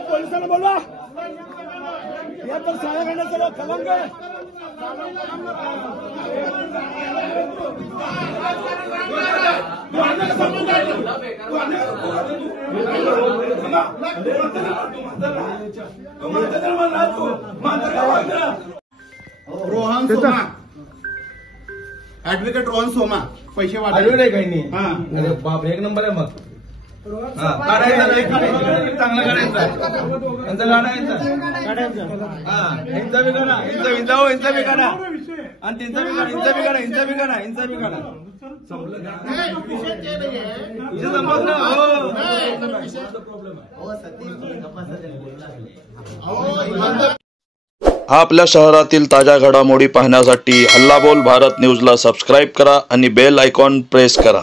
पोलिसांना बोलवा या तर शाळा घालण्याचं खलंग आहे रोहन सोमा ऍडव्होकेट रोहन सोमा पैसे वाढले काही नाही। अरे बाप एक नंबर आहे मग चांगला काढायचा यांचा काढायचा यांचा बी काढा यांचा बी काढा आणि त्यांचा बी काढा यांचा बी काढा यांचा बी काढा आपल्या शहरातील ताज्या घडामोडी पाहण्यासाठी हल्ला बोल भारत न्यूजला सबस्क्राइब करा आणि बेल आयकॉन प्रेस करा।